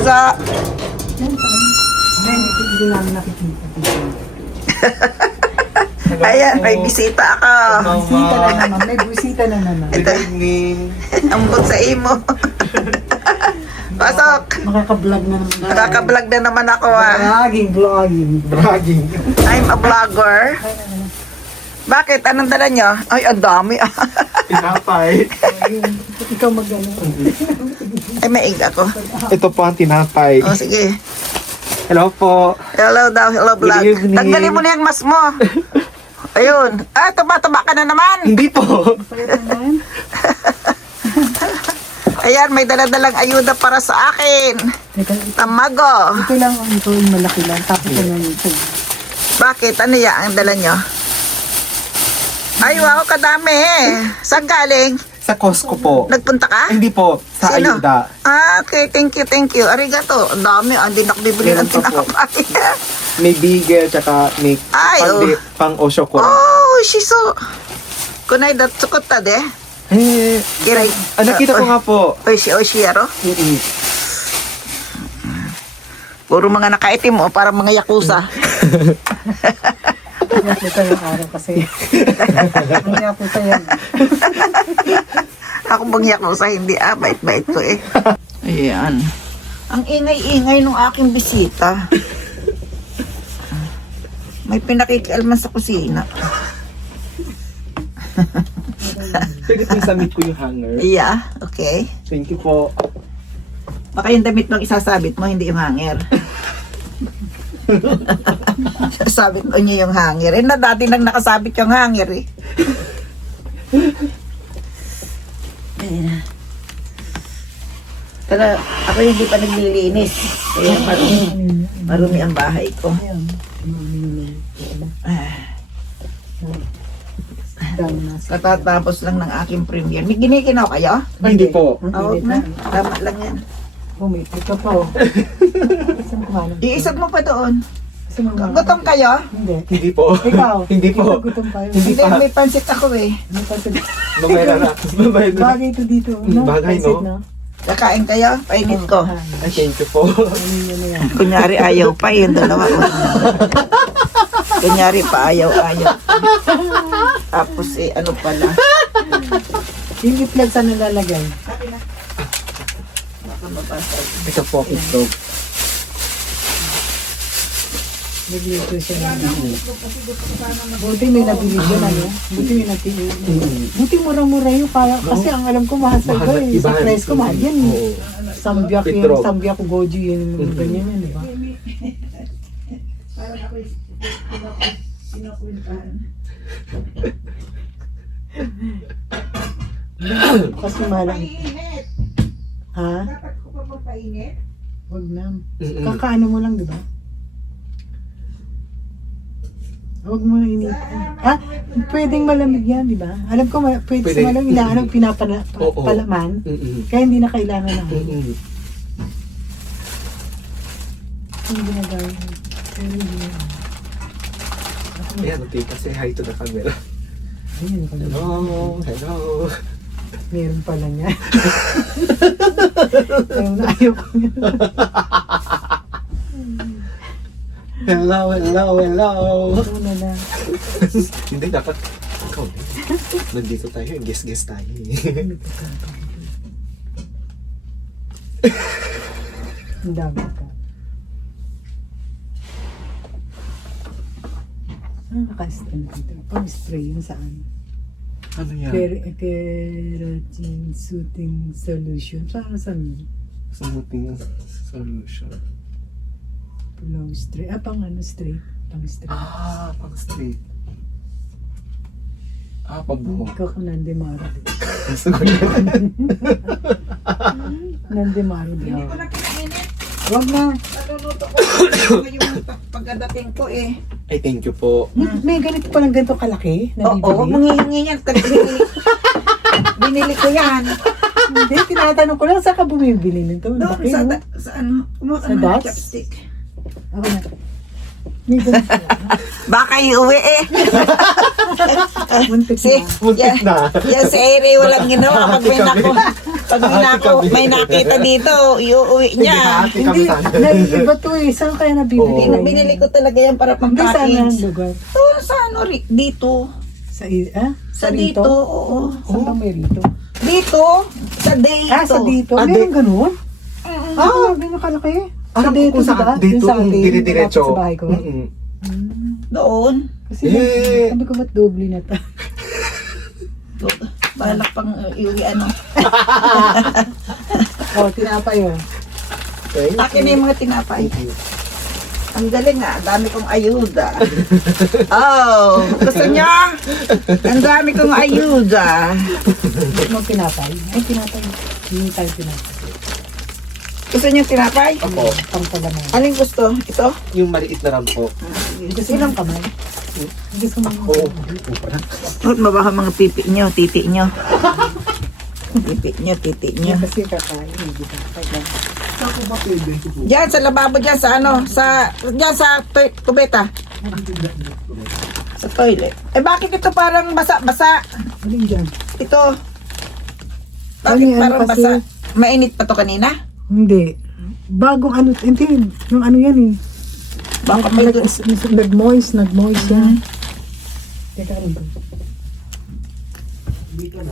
Basa. Hindi namin nakikita. Ayan, may bisita ako. Bisita na naman. May bisita na naman. Good evening. Ambot sa imo. Pasok. Makaka-vlog na naman. Nakaka-vlog na naman ako Vlogging. Bragging. I'm a vlogger. Bakit? Anong dala nyo? Ay, ang dami. Tinapay. Ikaw mag-ano. Ay, maig ako. Ito po ang tinapay. O, sige. Hello po. Hello daw, hello vlog. Good evening. Tanggalin mo na yung mas mo. Ayun. Ah, taba-taba ka na naman. Hindi po. Ayan, may daladalang ayuda para sa akin. Teka, Tamago. ito lang ang ito yung malaki lang. Tapos ito lang ito. Bakit? Ano yan ang dala nyo? Ay, wow, kadami eh. Saan galing? Sa Costco po. Nagpunta ka? Hindi po. Sa Sino? ayuda. Ah, okay. Thank you. Arigato. Ang dami. Hindi na ako bibili ng Meron pa po. tinapay. May bigel, tsaka may Ay, pang osyo ko. Oh, shiso. Kunay dat sukot ta de. Eh, Kiray. nakita ko nga po. Oishi, aro. Puro mga nakaitim o, parang mga yakuza. Ito yung araw kasi. Ang yakuza yan. Ako bang yakuza, hindi bait-bait ko eh. Ayan. Ang ingay-ingay ng aking bisita. May pinakikialman sa kusina. Pwede po isubmit ko yung hanger. Yeah, okay. Thank you po. Baka yung damit mong isasabit mo, hindi yung hanger. Sabit mo niya yung hanger. Eh, na dati nang nakasabit yung hanger eh. Ayan. Pero ako hindi pa naglilinis. Kaya marumi ang bahay ko. Katatapos lang ng aking premiere. May ginikinaw kayo? Hindi po. Huwag na. Tama lang yan. Bumipit ka pa oh. Saan kumain? Iisog mo pa doon. Saan kumain? Gutom kayo? Hindi. Hindi po. Ikaw? Hindi po. Gutom tayo. Hindi Hindi, pa. may pansit ako eh. Babay na. Babay na. Bagay ito dito. No? Bagay, Pansit, no? Kakain kayo? Painit ko. Ay, thank you po. Ano yan? Kunyari ayaw pa, yung dalawa ko. Kunyari pa ayaw. Tapos eh, ano pala. Yung itlog saan nalalagay? Baka mabasag. Ito po, itlog. Naglito siya ng buti may nabili dyan, ano? Buti may nabili. Buti mura-mura yun. Kasi ang alam ko mahal sa iba eh. Sa price ko mahal yan. Oo. Sambiak yun. Petrol. Sambiak goji yun. Ganyan yan, di ba? Kasi mahal ang... Ha? Dapat ko pa magpainit? Huwag na. Kakaano mo lang, di ba? Huwag mo na init. Ah, pwedeng malamig yan, di ba? Alam ko, pwede Pwede. sa malamig. Inaanong Oo. pinapalaman. Kaya hindi na kailangan na. Hindi ginagawin. Pero hindi na. Ayan, tita, say hi to the camera. Ayun, pala. Hello. Meron pala niya. Ayaw ko niya. Hello. Ito na lang. Hindi, dapat ikaw din. Nandito tayo, guest tayo eh. Ang dami ka. Ano naka-spray dito? Pang-spray yun saan? Ano yan? Keratin soothing solution. Saan? Smoothing solution. Long straight. Pang ano straight? Pang straight. Pang straight. Pabuhok. Ikaw kung nandemaro. Gusto ko yan. Nandemaro Hindi daw. ko na kinainit. Huwag na. Naluluto ko. Yung pagkadating ko eh. Ay, thank you po. May ganito palang ganito kalaki na Oo, bibili? mangihingi yan. Binili ko yan. Hindi, tinatanong ko lang saan ka bumibili nito. Doon Laki, sa, no? sa ano? Sa Dots? Chopstick. Ako na. May ganun sila. Baka iuwi eh. Muntik Si, na. Muntik na. yan si Eri walang ginawa. Pag may nakita dito, iuwi niya. Hati kami sana. Naiiba to eh. Saan kaya nabibili? Oo. Binili ko talaga yan para pang Hindi saan ang package. lugar? Ito, sa ano, dito. Sa Dito, oo. Saan ba may rito? Dito, sa dito. Sa dito. Ah, Meron ganun? Mm-mm. Grabe nakalaki. Alam ko kung saan. Dito, dire-diretso. Sa bahay ko. Doon. Kasi Eh. sabi ko ba't doble na to? Balak pang iuwi ano. Tinapay oh. Akin na yung mga tinapay. Ang galing ah, dami kong ayuda. Oh, gusto niya? Ang dami kong ayuda. Ba't mo tinapay? Ay, tinapay. Hindi tayo tinapay. Gusto niyo tinapay? Ako, Pampalaman. Anong gusto? Ito? yung maliit na rampo. Gusto lang kamay. Gusto mo. Oo. Huwag mabaha mga pipi niyo, titi niyo. Pipi niyo, titi niyo. Kasi kakain. Hindi ka. Ako ba pwede? Diyan sa lababo diyan sa ano, diyan sa kubeta. Sa toilet. Eh bakit ito parang basa-basa? Alin dyan? Ito. Ano Bakit yan parang kasi? basa? Mainit pa to kanina? Hindi. Bagong ano, hindi. Yung ano yan eh. Baka may dun. Nag-moist yan. Teka rin ko.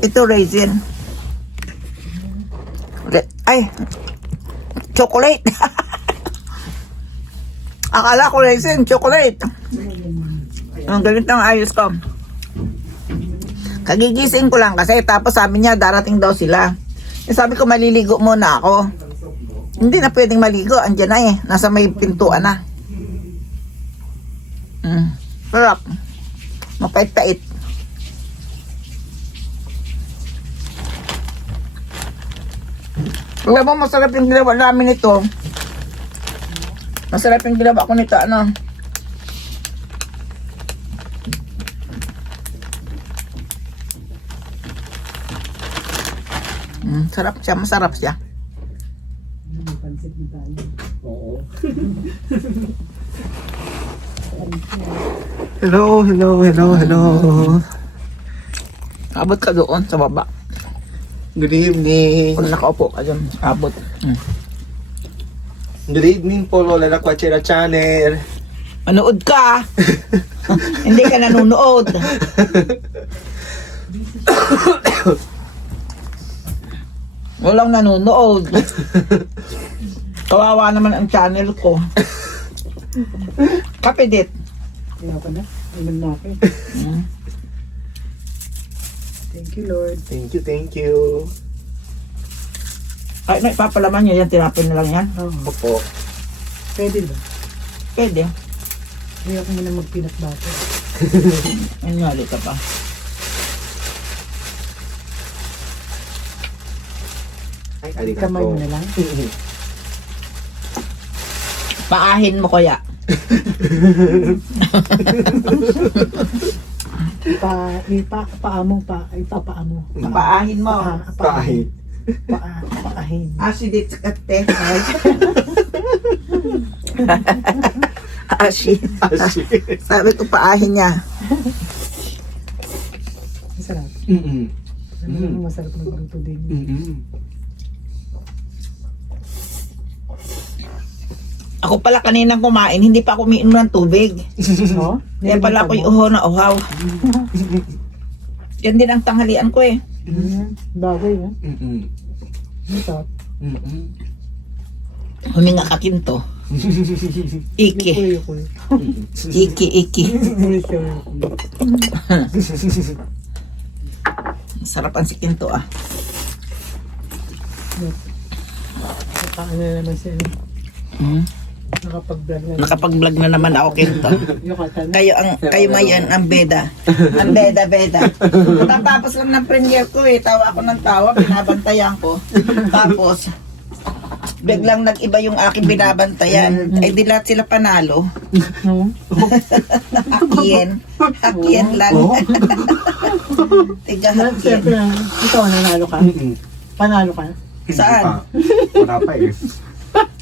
Ito raisin. Ay, chocolate. Akala ko raisin, chocolate. Ang galit ng ayos ko. Kagigising ko lang kasi tapos sabi niya darating daw sila. Eh, sabi ko maliligo muna ako. Hindi na pwedeng maligo, andyan na eh. Nasa may pintuan na. Sarap. Mapait-pait. Alam mo, masarap yung ginawa namin ito. Masarap yung ginawa ko nito, ano? Sarap siya, masarap siya. Pansit na tayo. Oo. Hello. Abot ka doon sa baba. Good evening. Kung nakaupo ka dyan, abot. Good evening po, Lola La Quachera Channel. Manood ka. Hindi ka nanonood. Walang nanonood. Kawawa naman ang channel ko. Kapidit. Kaya ka na. Iman na ako eh. Thank you, Lord. Thank you. Ay, may papalaman nyo yan. Tinapin na lang yan. Opo. Pwede ba? Pwede. Kaya ako muna mag-peanut butter. Anyali ka pa. Ay, arigato. Kamay mo na lang. Paahin mo kaya. Paamo. Paahin mo. Paahin. Paahin. Asidit sa kate. Asid. Sabi ko paahin niya. Masarap. Masarap magluto din. Ako pala kaninang kumain, hindi pa ako umiinom ng tubig. No? Kaya pala ako'y uho na uhaw. Yan din ang tanghalian ko eh. Bagay eh. Masarap. Huminga ka kinto. Iki. Yukoy. Iki. Sarap ang si kinto ah. Nakaano na naman siya. Nakapag-vlog na. Nakapag-vlog na naman ako kinto. Yucatan. Kayo ngayon ang beda. Ang beda. Tapos lang ng premiere ko eh. Tawa ako ng tawa, binabantayan ko. Tapos, biglang nag-iba yung aking binabantayan. Ay di lahat sila panalo. No? Hakien lang. Tiga hakien. Siyempre, ikaw nanalo ka. Panalo ka. Saan? Wala pa eh.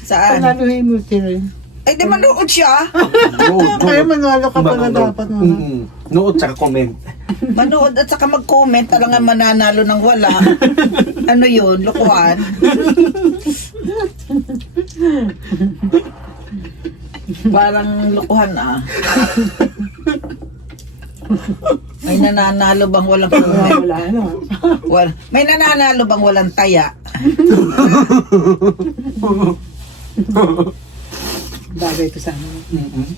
Saan? Panalo yung multi rin. Ay, di manood siya. Kaya manalo ka pala dapat mo. Nood tsaka comment. Manood at saka mag-comment. Talagang mananalo ng wala. Ano yun? Lokohan. Parang lokohan ah. May nananalo bang walang comment? Wala ano. May nananalo bang walang taya? Bagay ito sa amin.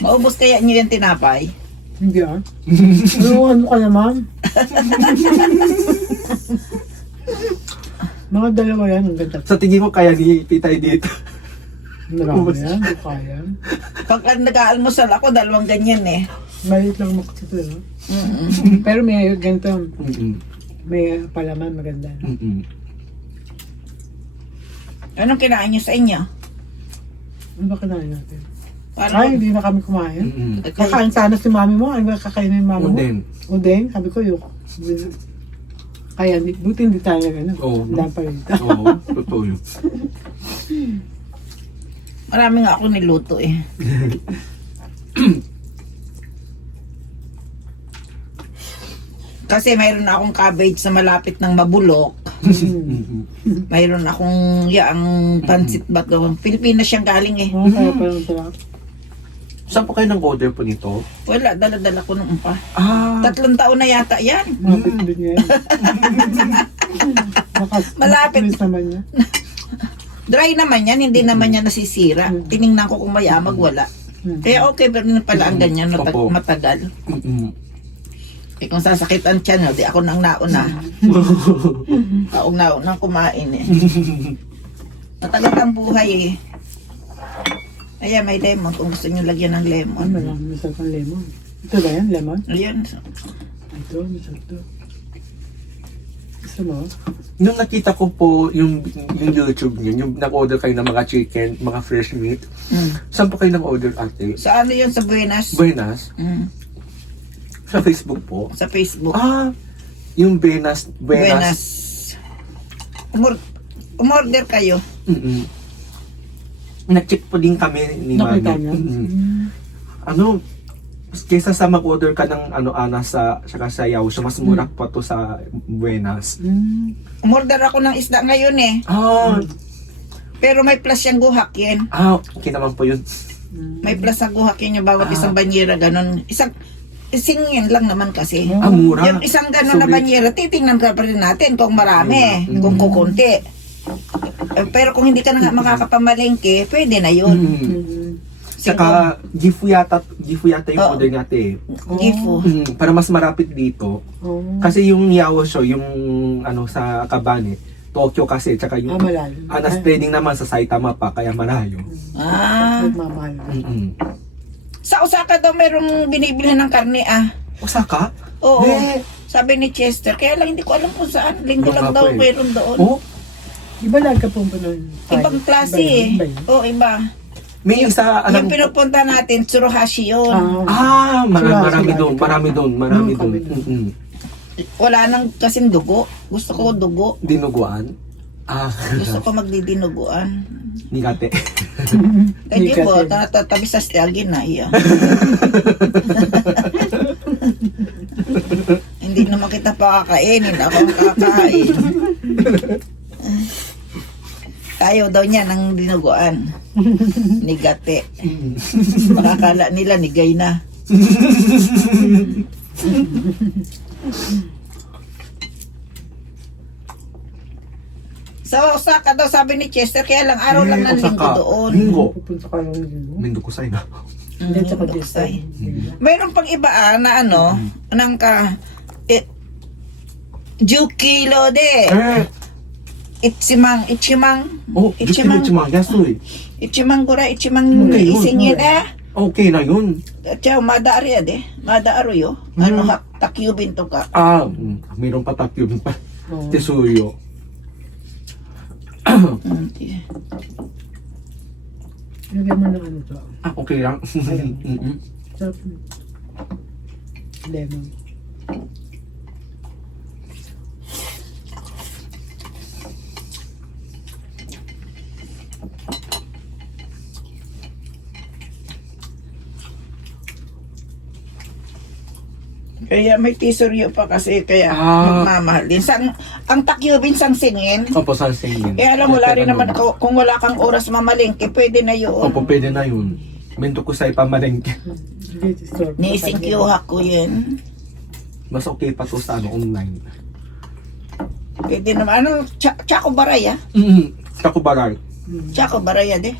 Maubos kaya niyo yung tinapay? Hindi ah. Ano ka naman? Mga dalawa yan, ang ganda. Sa tingin ko kaya ni Pitay dito. Marami yan, hindi kaya. Pag nag-aalmusal ako, dalawang ganyan eh. Maliit lang makikita, no? Mm-mm. Pero may ganito, Mm-mm. may palaman maganda. Mm-mm. Anong kinain niyo sa inyo? Ano ba kinain natin? Parang, Ay, hindi na kami kumain. Mm-mm. Kakain sana si mami mo. Ano ba kakainin ng mami mo? Udeng. Udeng? Sabi ko yun. Kaya, buti hindi tayo gano'n. Oo. Dahil pa rin. Oo, totoo yun. marami nga ako niluto eh. Kasi mayroon akong cabbage sa malapit ng Mabulok. Mayroon akong yaang pansit bato. Pilipinas siyang galing eh. Oo, kaya pa rin sarap. Saan po kayo nang order po nito? Wala, dala-dala ko nung pa. 3 Ah, taon na yata yan. Malapit din yan. Malapit. Makalis naman niya. Dry naman yan, hindi naman yan nasisira. Tiningnan ko kung mayamag, wala. Kaya okay pa rin pala ang ganyan, Opo. matagal. mm-mm. Eh kung sasakit ang tiyan, di ako nang nauna. Ako nauna kumain eh. Matagal ang buhay eh. Ayan, may lemon kung gusto nyo lagyan ng lemon. Marami masarap ang lemon. Ito ba yan, lemon? Ayan. Ito, masarap to. Gusto mo? Nung nakita ko po yung YouTube niyo, yung nag-order kayo ng mga chicken, mga fresh meat, saan po kayo nag-order ate? Sa ano yun, sa Buenas? Buenas? Mm, Sa Facebook po? sa Facebook. Ah, yung Buenas. Buenas. Umorder kayo. Mm-mm. Nag-check po din kami ni Nakita Mami. niya? Ano, kaysa sa mag-order ka ng ana sa saka sa Yaosha, mas mura pa to sa Buenas. Umorder ako ng isda ngayon eh. Ah, Pero may plus yung guhak yan. okay naman po yun. May plus sa guhak yun yung bawat isang banyera, ganun. Isingin lang naman kasi. Mura. Yung isang gano'n na Sulit. banyera, titingnan ka pa rin natin kung marami, kung kukunti. Pero kung hindi ka na nga makakapamalengke, pwede na yun. Saka, gifu yata yung Oo. order natin. Gifu. Para mas marapit dito. Kasi yung Yaosho, yung ano sa Kabane, Tokyo kasi, tsaka yung malayo. Anas Trading naman sa Saitama pa, kaya malayo. Nagmamahal. Sa Osaka daw merong binibilhan ng karne Osaka? Oo. Eh. Sabi ni Chester, kaya lang hindi ko alam kung saan. Linggo Yung lang nga daw po eh. meron doon. Oh, Iba lang ka pong nun. Ibang klase eh. Iba yun. Oo, iba. may isa, Yung pinupunta natin, Tsuruhashi yun. marami doon. Marami Kami doon. doon. Wala nang kasing dugo. Gusto ko dugo. Dinuguan? Gusto ko magdidinuguan. Ni ate. Hindi Hindi po, kasi. natatabi sa stiagin na iya. Hindi naman kita pakakainin, ako ang kakain. Tayo daw niya ng dinuguan. Nigate. Makakala nila nigay na. Sa Osaka daw sabi ni Chester, kaya lang araw lang ng linggo doon. Linggo. Pupunta ka lang linggo. Mindo ko sa'yo na. Hindi, tsaka Doksay. disay. Mayroon pang iba na ano, nang ka Jukilo de. Ichimang. Yasui. Ichimang gura, ichimang Okay, yun. isingin Okay na yun. Tiyaw, madaari de. Madaaro yo. Ano ha, takyubin to ka. Mayroon pa takyum pa. Oo. Tesuyo. Lagyan mo ng ano to. Okay lang. Sarap. Lemon. Kaya may tisuryo pa kasi kaya Ah. magmamahal din. Ang takyubin sang singin. Opo, sa singin. Eh alam, wala rin naman ako, kung wala kang oras mamalingke, pwede na yun. Opo, pwede na yun. Mento ko sa ipamalengke. Niisingkyuha ko yun. Mas okay pa to sa online. Pwede naman. Ano, Chaco Baraya? Kako baral. Chaco Baraya de.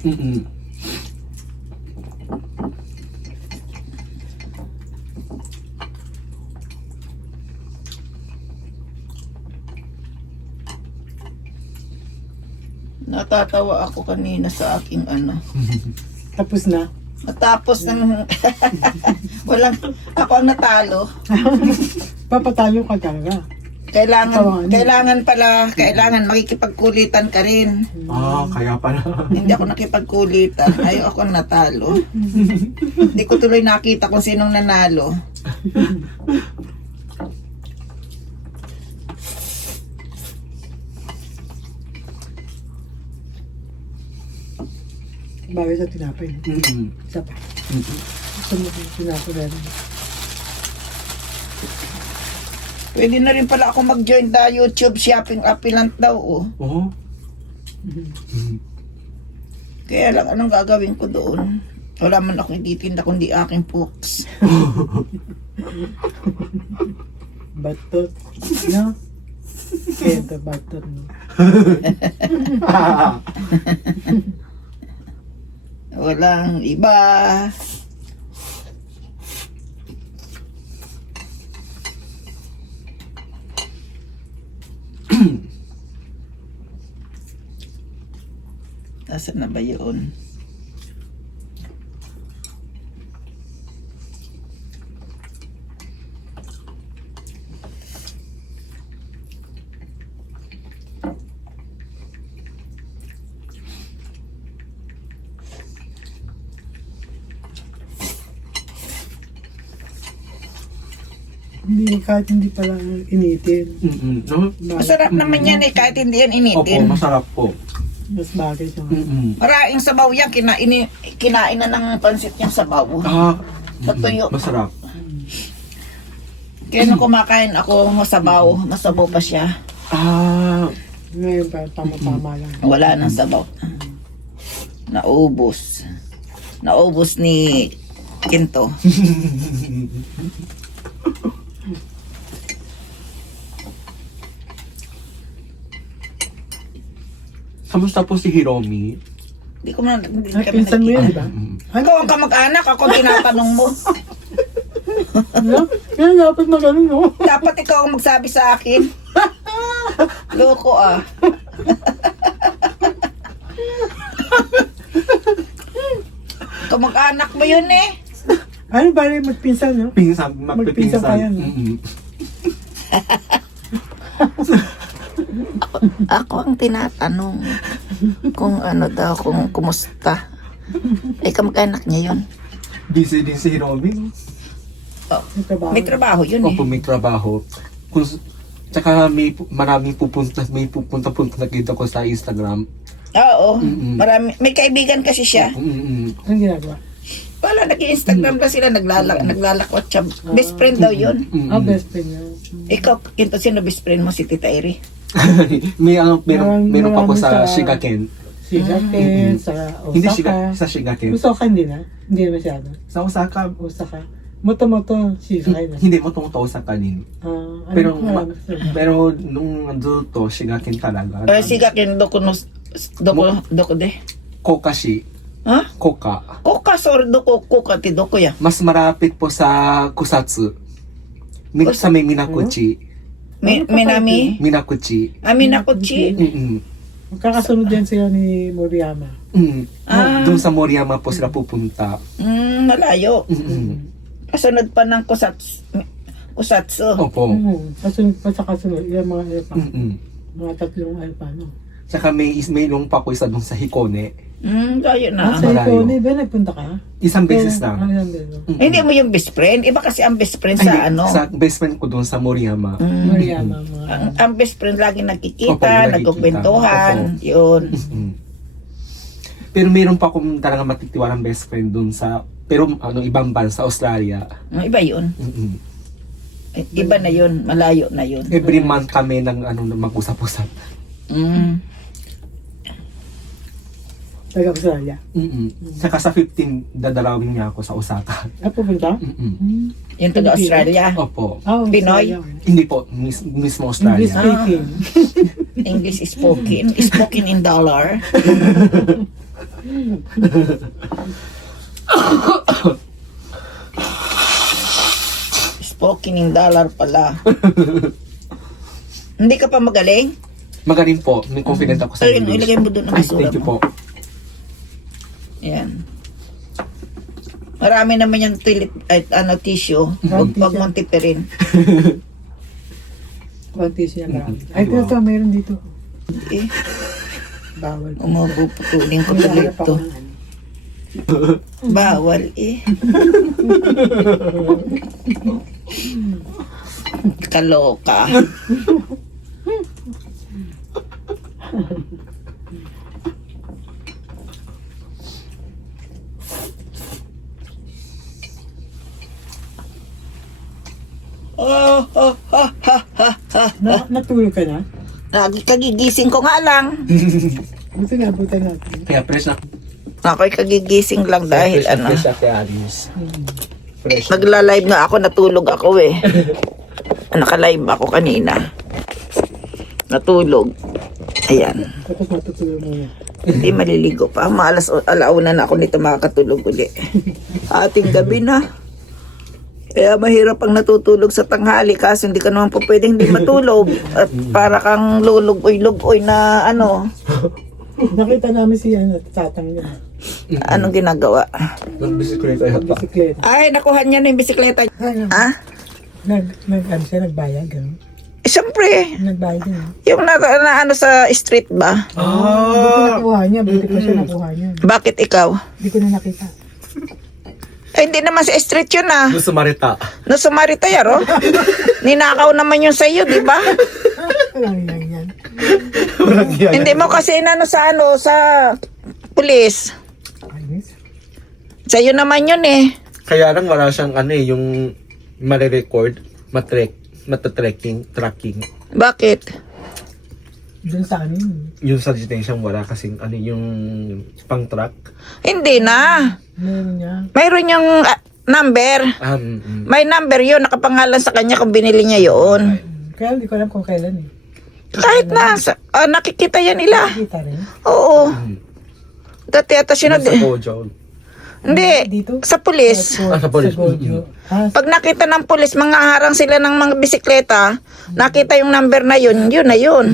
Natatawa ako kanina sa aking ano. Tapos na. Matapos ng walang ako ang natalo. Papatalo ka talaga. Kailangan makikipagkulitan ka rin. Kaya pala. Hindi ako nakipagkulitan. Ayaw ako natalo. Hindi ko tuloy nakita kung sinong nanalo. Bagay sa tinapay. Isa pa. Gusto mo yung tinapay na rin. Pwede na rin pala ako mag-join na YouTube shopping appealant daw. Oh. Oo. Kaya lang, anong gagawin ko doon? Wala man akong ititinda kundi aking books. Batot. No? Kaya batot mo. Walang iba. Nasaan na ba yun? Hindi, kahit hindi pala initin. No? Masarap naman yan eh, kahit hindi yan Opo, initin. masarap po. Mas bagay siya. Maraming sabaw yan, kinain na ng pansit yung sabaw. Sa tuyo. Masarap. Kaya nung kumakain ako, masabaw pa siya. Ngayon pa, tama-tama lang. Wala nang sabaw. Naubos. Naubos ni Kinto. Kamusta po si Hiromi? Hindi Ay, kami pinsan mo yan, di nagkita. ba? Ikaw ang kamag-anak, ako tinatanong mo. Ano? Kaya dapat magaling, no? Dapat ikaw ang magsabi sa akin. Loko ah. Kamag-anak mo yun eh. Ano ba rin magpinsan, no? Magpinsan Magpinsan pa yan, no? Ako ang tinatanong kung ano daw, kung kumusta. Eh, kamag-anak niya yun. Busy din si Hiromi. May trabaho yun eh. Opo, may trabaho. Tsaka maraming pupunta na kita ko sa Instagram. Oo. Marami, may kaibigan kasi siya. Anong ginagawa? Wala, nag-Instagram lang sila, naglalakwat siya. Best friend daw yun. Best friend niya. Ikaw, Kinto, sino best friend mo? Si Tita Eri? meron pa ko sa Marami sa- Shigaken. Shigaken, sa Hindi Osaka. sa Shigaken. Osaka hindi na. Hindi na masyado. Sa Osaka, Osaka. Moto-moto, Shigaken na. hindi mo tungtong Osaka din. Pero, pero nung ando to, Shigaken talaga. Sigakin, doko de. Kokashi. Ha? Koka. Koka, sorry, doko ti doko ya. Mas marapit po sa Kusatsu. Sa may Minakuchi. Minami? Minakuchi. Minakuchi? Magkakasunod din sila ni Moriyama. Doon sa Moriyama po sila pupunta. Malayo. Kasunod pa ng Kusatsu. Opo. Kasunod pa sa kasunod. Yung mga alpa. Mga 3 alpa, no? Tsaka may ilong pa ko isa doon sa Hikone. Layo na. Sa malayo. Icone, ba nagpunta ka? Isang beses na. Isang beses. Hindi mo yung best friend. Iba kasi ang best friend sa Ay, ano. Sa best friend ko doon sa Moriyama. Moriyama, mga... Ang best friend lagi Opo, nagkikita, lagi nagkukwentuhan. kita. Yun. Pero meron pa akong talaga matitiwarang best friend doon sa, pero ibang bansa, sa Australia. Iba yun. Iba na yun, malayo na yun. Every month kami ng mag-usap-usap. Mm. Taga-Australia. Saka sa 15, dadalawin niya ako sa Osaka. Pupunta? Yung taga Australia. Opo. Pinoy? Hindi po, mismo Australia. English speaking. English is spoken in dollar. Spoken in dollar pala. Hindi ka pa magaling? Magaling po, may confident ako sa Ayun, English. ilagay mo doon ang Ay, basura thank you mo. po. Ayan. Marami naman yung tissue. Huwag mong tipirin. Konti siya lang. Ay, ito, mayroon dito. Eh, Bawal. umabuputulin ko tuloy Maghahanap ako ito. ng ano. Bawal eh. Kaloka. Natulog ka na? Kagigising ko nga lang. Gusto nga, butan natin. Kaya fresh na. Ako'y kagigising lang dahil Fresh na kay Alice. Fresh. nagla-live nga ako, natulog ako eh. Naka-live ako kanina. Natulog. Ayan. Tapos matutulog muna. Hindi maliligo pa. Alauna na ako nito makakatulog uli. Ating gabi na. Kaya mahirap ang natutulog sa tanghali kasi hindi ka naman po pwedeng hindi matulog. At para kang lulugoy-lugoy na ano. Nakita namin si tatang niya. Anong ginagawa? Nagbisikleta yata. Bisikleta. Ay, nakuha niya na yung bisikleta. Ha? Ano siya, nagbayad, gano'n? Eh, siyempre, Nagbayad niya. yung ano sa street ba? Hindi ko nakuha niya, buti pa siya nakuha niya. Bakit ikaw? Hindi ko na nakita. Ay, hindi naman sa street yun ah. Gusto Marita. No, sumarita yaro. Ninakaw naman yun sa'yo, di ba? Walang yan. Walang yan. Hindi mo kasi inano sa pulis. Ayos. Sa'yo naman yun eh. Kaya lang wala siyang yung mare-record, tracking. Bakit? Doon sa ano yun. Yung sa detention wala kasing yung pang-track. Hindi na. Meron niya. Mayroon yung number. May number yun, nakapangalan sa kanya kung binili niya yun. Kaya hindi ko alam kung kailan eh. Kahit na, nakikita yan nila. Nakita rin. Oo. Dati ata Sa sinod. Gojo. Hindi, Dito? sa pulis. Sa police. Sa Gojo. Pag nakita ng pulis, mga harang sila ng mga bisikleta, nakita yung number na yun, yun na yun.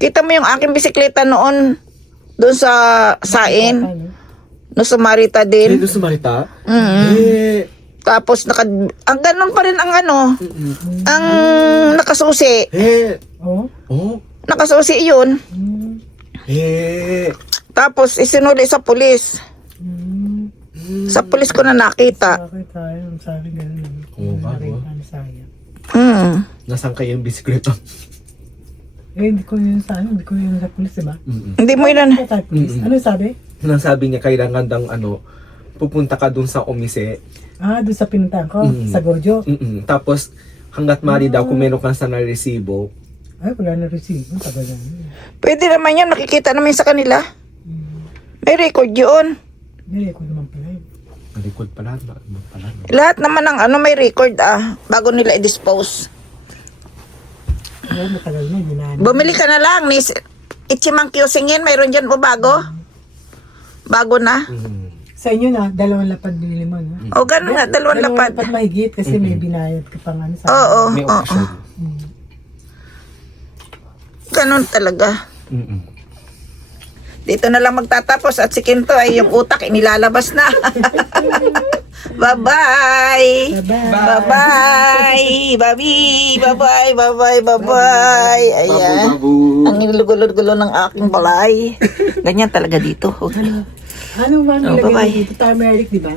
Kita mo yung aking bisikleta noon, doon sa Sain, no Sumarita din. Gusto Marita? Mm. Tapos, ang ganun pa rin ang ang nakasusi. Oh? Nakasusi yun. Tapos, isinuli sa pulis. Sa pulis ko na nakita. Bakit tayo? Sabi gano'n. Oo, bago. Ano sayang. Nasaan kayo yung bisikleta? Hindi ko yun sa ano. Hindi ko yun sa pulis, diba? Hindi mo yun. Kaya tayo pulis. Ano sabi? Nang sabi niya, kailangan dang pupunta ka dun sa omise. Doon sa pinuntahan ko. Sa Gojo. Tapos, hanggat mali daw, kung meron kang sana resibo, Ay, wala na receive. Tagal na. Pwede naman yun, nakikita naman sa kanila. May record yun. Hindi ko naman pala yun. nalikod pala. Lahat naman ng may record bago nila i-dispose. Ay, matagal na. Ginaan. Bumili ka na lang ni Ichimang Kyosingin, mayroon dyan o bago? Bago na? Sa inyo na, 2 lapad binili mo, no? O gano'n nga, 2 lapad. 2 lapad mahigit kasi may binayad ka pang ano sa Oo, May oo. option. Ganun talaga. Dito na lang magtatapos at si Kinto ay yung utak inilalabas na. Bye-bye! Bye-bye! Babi! Bye-bye! Bye-bye! Bye-bye! Ayan. Ang gulo-gulo ng aking balay. Ganyan talaga dito. Ano ba bye-bye. nilagay dito? Turmeric, di ba?